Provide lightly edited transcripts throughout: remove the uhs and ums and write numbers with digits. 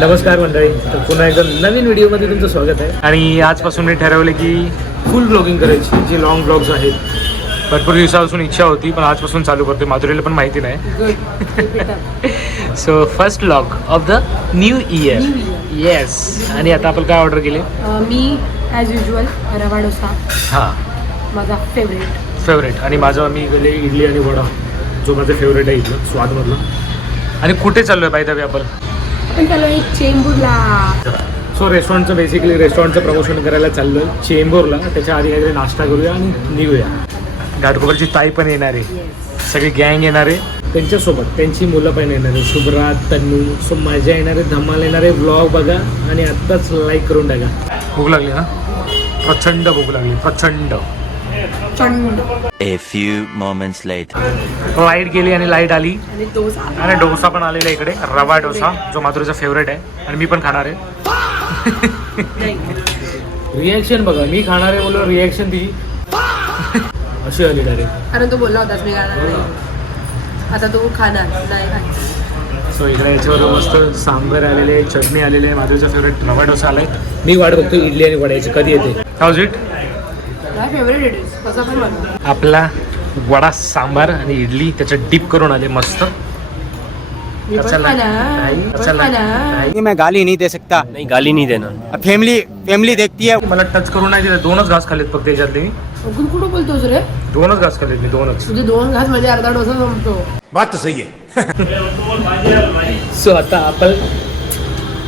नमस्कार मंडळी, तर पुन्हा एकदा नवीन व्हिडिओमध्ये तुमचं स्वागत आहे. आणि आजपासून मी ठरवले की फुल ब्लॉगिंग करायची, जे लॉंग ब्लॉग्स आहेत. भरपूर दिवसापासून इच्छा होती, पण आजपासून चालू करते. माधुरीला पण माहिती नाही. So first blog of the new year. Yes. आणि आता आपण काय ऑर्डर केले? मी ॲज युजल रवा डोसा, हां, माझा फेवरेट. आणि माझं मी गेले इडली आणि वडा, जो माझा फेवरेट आहे इथलं स्वादमधला. आणि कुठे चाललो आहे बाय द वे आपण चालू आहे चेंबूरला. सो रेस्टॉरंटचं प्रमोशन करायला चाललो आहे चेंबूरला. त्याच्या आधी काहीतरी नाश्ता करूया आणि निघूया. घाटकोपरची ताई पण येणार आहे, सगळी गँग येणार आहे, त्यांच्यासोबत त्यांची मुलं पण येणार आहे, शुभ्रा, तन्नू. सो मजा येणार आहे, धमाल येणार आहे. ब्लॉग बघा आणि आत्ताच लाईक करून टाका. भूक लागली ना? प्रचंड भूक लागली, प्रचंड. A few moments later. Light गेली आणि लाईट आली आणि आणि डोसा पण आलेला आहे इकडे, रवा डोसा, जो माधुरीचा फेवरेट आहे आणि मी पण खाणार आहे. रिॲक्शन बघा, मी खाणार आहे बोललो, रिॲक्शन ती अशी आली डायरेक्ट. कारण तू बोलला होतास मी खाणार नाही, आता तू खाणार नाही. सो इकडे याच्यावर मस्त सांबर आलेले आहे, चटणी आलेली आहे, माधुरीचा फेवरेट रवा डोसा आलाय. मी वाट बघतो इडली आणि वड्याची, कधी येते. House it? फेवरेट डिश कसं पण बनव. आपला वडा, सांबार आणि इडली त्याच्यात डीप करून आले मस्त. मी पण खाणार. मैं गाली नहीं दे सकता. नहीं, गाली नहीं देना. अब फैमिली देखती है. मला टच करून नाही दिलं. 2च घास खाल्लेत फक्त त्याच्यातले मी. कुठं बोलतोस रे? 2च घास खाल्लेत मी, 2च. तुझे 2 घास म्हणजे अर्धा डोसा जमतो. बात तो सही है. सो आता आपण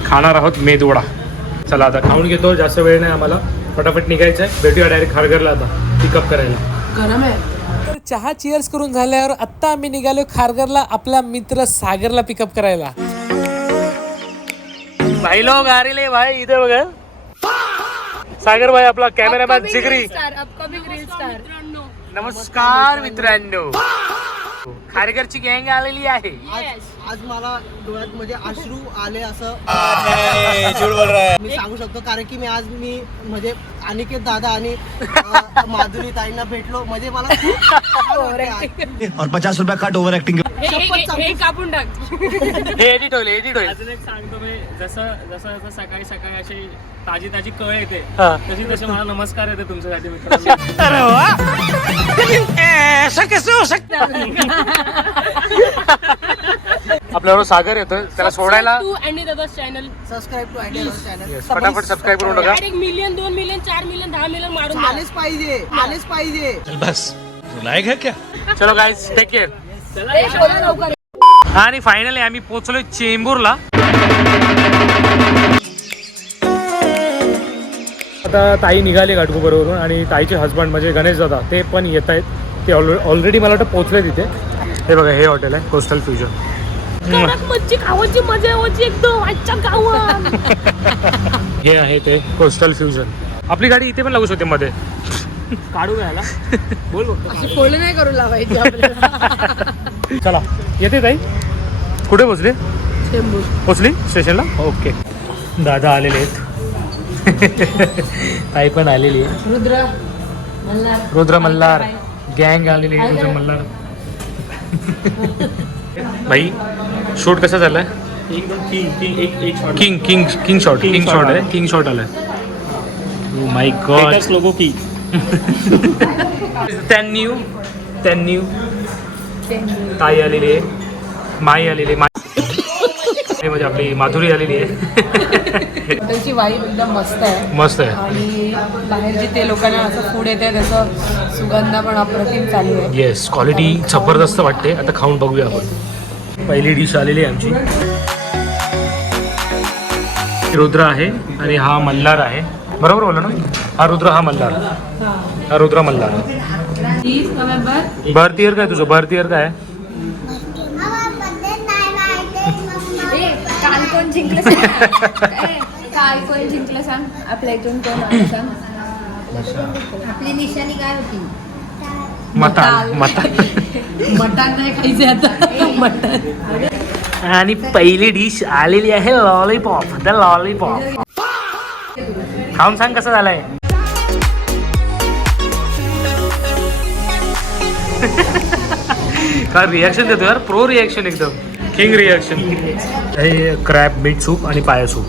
खाणार आहोत मेदवडा. चला आता खाऊन घेतो, जास्त वेळ नाही आम्हाला, फटाफट निघायचं आहे. भेटूया डायरेक्ट खारघरला आता पिकअप करायला. गरम आहे. तर चहा चिअर्स करून झाल्यावर आत्ता आम्ही निघालो खारघरला आपला मित्र सागरला पिकअप करायला. भाई लोग आ रहे भाई, इधर बघा. सागर भाई आपला कॅमेरामॅन जिगरी. नमस्कार मित्रांनो, खारघरची गँग आलेली आहे. आज मला डोळ्यात म्हणजे अश्रू आले असं मी सांगू शकतो, कारण की आज मी म्हणजे अनिकेत दादा आणि माधुरी ताईंना भेटलो. म्हणजे मला और 50 रुपया कट ओवर एक्टिंग. हे कापून टाक. हे एडिट होईल. अजून एक सांगतो मी, जसं सकाळी अशी ताजी कळ येते, तशी मला नमस्कार येते तुमच्यासाठी मित्रांनो. आपल्यावर सागर येतोय, त्याला सोडायला तू अँडी दादाच channel subscribe to idea channel. फटाफट सबस्क्राईब करून टाका. 1 मिलियन 2 मिलियन 4 मिलियन 10 मिलियन मारून आलेच पाहिजे. बस लायक है क्या? चलो गाईज, टेक केअर. लवकर. आणि फायनली आम्ही पोहोचलोय चेंबूरला. आता ताई निघाली घाटकोपरवरून आणि ताईचे हस्बंड म्हणजे गणेश दादा ते पण येत आहेत. ते ऑलरेडी मला वाटतं पोहोचले तिथे. हे बघा, हे हॉटेल आहे कोस्टल फ्युजन. मच्छी खावायची मजा होती एकदम आजच्या गावात. हे आहे ते कोस्टल फ्युजन. आपली गाडी इथे पण लागू शकते मध्ये. काढू घ्यायला बोल बघतो. अशी फोल्ड नाही करून लावायची आपल्याला. चला, येते ताई. कुठे पोचले? चेंबूर पोचली स्टेशनला. ओके. दादा आलेले आहेत. ताई पण आलेली आहे. रुद्र मल्हार गँग आलेली आहे. रुद्र मल्हार. भाई शूट कसा झालाय? किंग शॉट आहे. किंग शॉट आलाय. Oh my God. लोगो की त्यांनी ताई आलेली आहे, माई आलेली आहे, म्हणजे आपली माधुरी आलेली आहे. हॉटेलची वाईब एकदम मस्त आहे. मस्त आहे. आणि बाहेरची ते लोकांना असं फूड येते त्याचं सुगंध पण अप्रतिम चालू आहे. येस, क्वालिटी जबरदस्त वाटते. आता खाऊन बघूया आपण. पहिली डिश आलेली आहे आमची. रुद्र आहे आणि हा मल्हार आहे. बरोबर बोला ना? हा रुद्र, हा मल्हार. हा रुद्र मल्हार. बर्थ इयर काय तुझं? बर्थ इयर काय? काल कोण जिंकलं सांग. आपल्या इथून कोण आलं सांग. आपली निशाणी काय होती? मटण. मटण नाही खायचे आता. मटण. आणि पहिली डिश आलेली आहे लॉलीपॉप. द लॉलीपॉप खाऊन सांग कसा झालाय. काय रिॲक्शन देतो यार, प्रो रिॲक्शन एकदम. King reaction. हे क्रॅब मीट सूप आणि पाया सूप.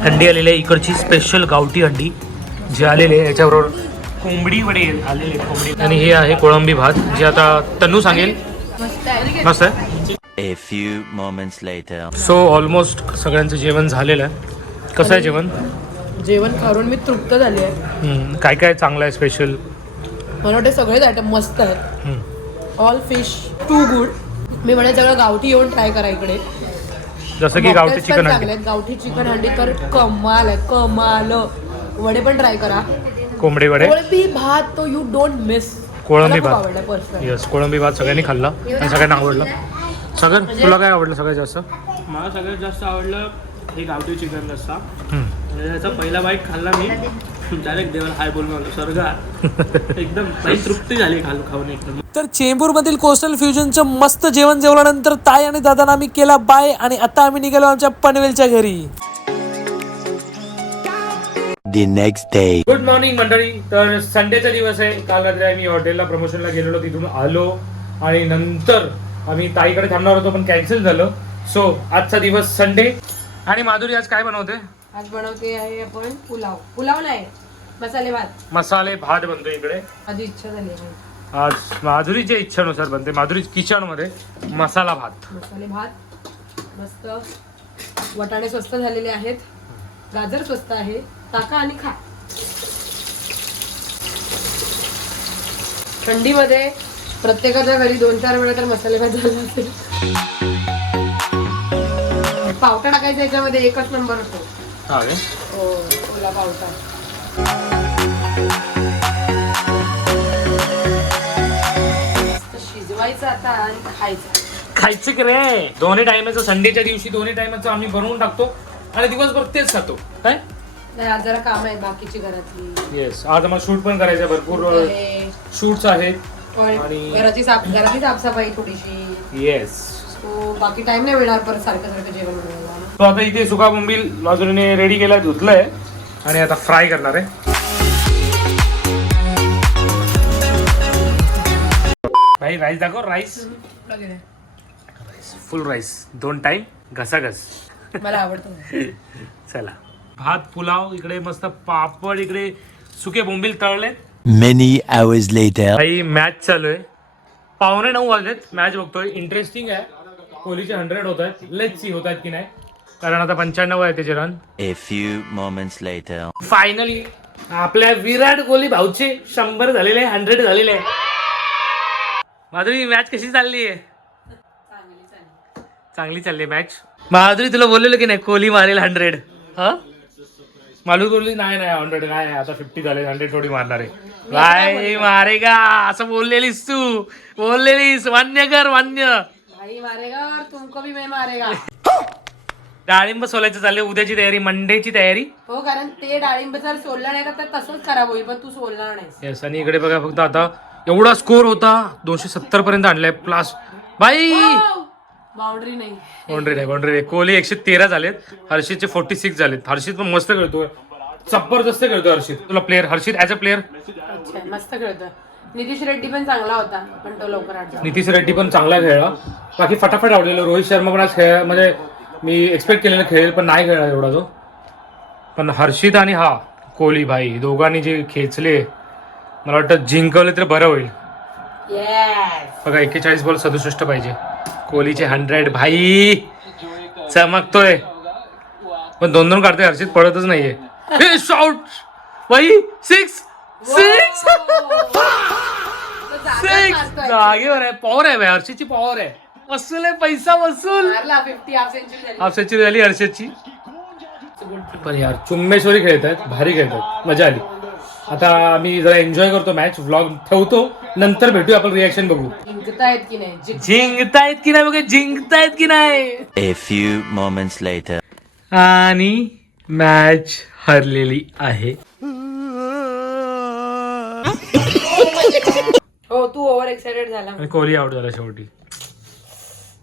हंडी आलेली आहे इकडची स्पेशल गावठी हंडी जी आलेली आहे. याच्याबरोबर कोंबडी वडे आलेले कोंबडी आणि हे आहे कोळंबी भात जे आता तन्नू सांगेल. मस्त आहे. A few moments later. So almost सगळ्यांचं जेवण झालेलं आहे. कसं आहे जेवण? जेवण करून मी तृप्त झाली आहे. काय काय चांगलं आहे स्पेशल? मला वाटते सगळेच आयटम मस्त आहेत. All fish too good. मी म्हणेन सगळं गावठी येऊन ट्राय करा इकडे. जसं की गावठी Mocktails पण चिकन चांगले हंडी, आहेत. गावठी चिकन हंडी तर कमाल आहे, कमाल. वडे पण ट्राय करा. कोंबडी वडे, कोळंबी भात तो यू डोंट मिस. कोळंबी भात. आवडला पर्सनली. येस, कोळंबी भात सगळ्यांनी खाल्ला आणि सगळ्यांना आवडला. सागर तुला काय आवडलं सगळ्यात जास्त? मला सगळ्यात जास्त आवडलं हे गावठी चिकन रस्सा. म्हणजे त्याचा पहिला बाईट खाल्ला मी, डायरेक्ट देवाला हाय बोलून आलो स्वर्गात. एकदम काही तृप्ती झाली खाऊन एकदम. तर चेंबूरमधील कोस्टल फ्युजनचं मस्त जेवण जेवल्यानंतर ताई आणि दादांना आम्ही केला बाय आणि आता आम्ही निघालो आमच्या पनवेलच्या घरी. The next day. Good morning मंडळी. तर संडेचा दिवस आहे. काल रात्री आम्ही हॉटेलला प्रमोशनला गेलेलो, तिथून आलो आणि नंतर आम्ही ताईकडे थांबणार होतो पण कॅन्सल झालं. सो आजचा दिवस संडे. आणि माधुरी आज काय बनवते? आज बनवते आहे आपण पुलाव. पुलाव नाही, मसाले भात. मसाले भात बनतो इकडे. माझी इच्छा झाली आहे. आज माधुरीच्या इच्छेनुसार बनते. माधुरी किचन मध्ये मसाला भात. मसाले भात मस्त. वाटाणे स्वस्त झालेले आहेत, गाजर स्वस्त आहे. टाका आणि खा. थंडीमध्ये प्रत्येकाच्या घरी 2-4 वेळा तर मसाले भात झाला असेल. पावटा टाकायचा याच्यामध्ये एकच नंबर होतो. हा काय? हो, ओला पावटा. मस्त शिजवायचं आता आणि खायचं. खायचं की रे. दोन्ही टायमाचं, संडेच्या दिवशी दोन्ही टायमाचं आम्ही बनवून टाकतो आणि दिवसभर तेच खातो. काय नाही, आज जरा काम आहे बाकीची घरातली. येस, आज आम्हाला शूट पण करायचं, भरपूर आहे. शूट्स आहेत. आणि घराची साफसफाई थोडीशी. येस. सो बाकी टाइम नाही मिळणार परत सारखं सारखं जेवण बनवायला. तो आता इथे सुका बोंबील बाजूने रेडी केलाय, धुतलंय आणि आता फ्राय करणार आहे. भाई राईस दाखव. राईस फुल राईस, 2 टाइम घसाघस. मला आवडतं. चला, भात पुलाव इकडे, मस्त पापड इकडे, सुके बोंबील तळले. Many hours later. भाई मॅच चालू आहे. 8:45 वाजलेत. मॅच बघतोय. इंटरेस्टिंग आहे. कोहलीचे 100 होत आहेत. लेट्स सी होत आहेत की नाही, कारण आता 95 आहे त्याचे run. A few moments later. Finally आपल्या विराट कोहली भाऊचे 100 झालेले, 100 झालेले आहे. माधुरी मॅच कशी चालली आहे? चांगली चालली मॅच. माधुरी तुला बोललेलं की नाही कोहली मारेल 100? हा, मालू बोलली नाही 100 काय आता 50 झाले, 100 थोडी मारणार आहे. काय मारेगा असं बोललेलीस तू, बोललेलीस. मान्य कर, मान्य. भाई मारेगा और तुमको भी मैं मारेगा. डाळिंब सोलायचं चाललंय. उद्याची तयारी, मंडेची तयारी. हो, कारण ते डाळिंब जर सोललं नाही का तर तसंच खराब होईल, पण तू सोलणार नाही. येस. आणि इकडे बघा फक्त आता एवढा स्कोर होता, 270 पर्यंत आणलाय प्लस. बाई बाउंड्री नाही. बाउंड्री नाही. कोहली 113 झालेत, हर्षितचे 46 झालेत. हर्षित पण मस्त खेळतोय, जबरदस्त खेळतोय हर्षित. तुला player Harshit as a player? अच्छा, मस्त खेळतोय. नितीश रेड्डी पण चांगला होता, पण तो लवकर आला. नितीश रेड्डी पण चांगला खेळला. बाकी फटाफट आवडलेलं. रोहित शर्मा पण आज खेळ, म्हणजे मी एक्सपेक्ट केलेलं खेळेल पण नाही खेळला एवढा तो. पण हर्षित आणि हा कोहली भाई दोघांनी जे खेचले, मला वाटतं जिंकवले तर बरं होईल. बघा 41 बॉल 67 पाहिजे. कोहलीचे 100 भाई चमकतोय, पण 2-2 काढतोय. हर्षित पडतच नाहीये. शॉट भाई 6 जागेवर आहे. पॉवर आहे भाई, हर्षितची पॉवर आहे. वसूल आहे, पैसा वसूल. 50 हाफ सेंचुरी झाली हर्षदची. पण यार चुम्मेश्वरी खेळतात, भारी खेळतात, मजा आली. आता आम्ही जरा एन्जॉय करतो मॅच. व्लॉग ठेवतो, नंतर भेटू, आपण रिॲक्शन बघू. जिंकतायत की नाही, जिंकतायत की नाही बघा, जिंकतायत की नाही. A few moments later. आणि मॅच हरलेली आहे. हो, तू ओव्हर एक्साइटेड झाला. आणि कोहली आउट झाला शेवटी.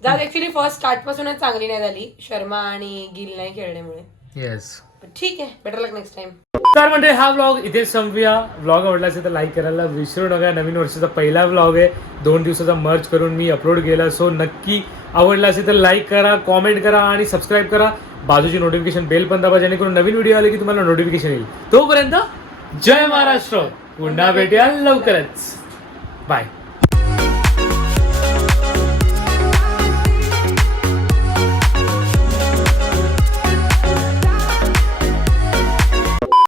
ऍक्च्युली फर्स्ट स्टार्ट पासूनच चांगली नाही झाली, शर्मा आणि गिल नाही खेळण्यामुळे. येस. ठीक आहे, बेटर लक नेक्स्ट टाइम. तर म्हणजे हा व्लॉग इथे संपूया. व्लॉग आवडला असेल तर लाईक करायला विसरू नका. नवीन वर्षाचा पहिला व्लॉग आहे, 2 दिवसाचा मर्ज करून मी अपलोड केला. सो नक्की आवडला असेल तर लाईक करा, कॉमेंट करा आणि सबस्क्राईब करा. बाजूची नोटिफिकेशन बेल पण दाबा, जेणेकरून नवीन व्हिडिओ आले की तुम्हाला नोटिफिकेशन येईल. तोपर्यंत जय महाराष्ट्र. पुन्हा भेटूया लवकरच. बाय.